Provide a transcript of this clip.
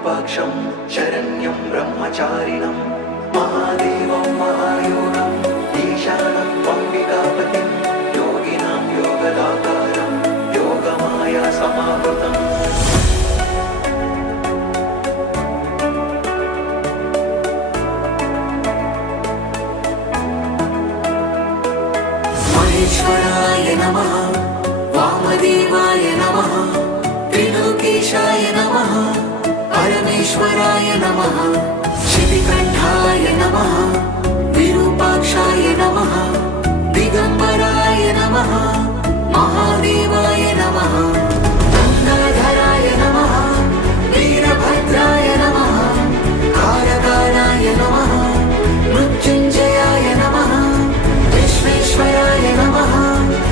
विरूपाक्षं शरण्यं ब्रह्मचारिणं महादेवं महायोगं ईशानं त्वम्बिकापतिं योगिनां योगदाकारं योगमाया समावृतम् महेश्वराय नमः वामदेवाय नमः त्रिलोकेशाय नमः परमेश्वराय नमः शितिकण्ठाय नमः विरूपाक्षाय नमः दिगम्बराय नमः महादेव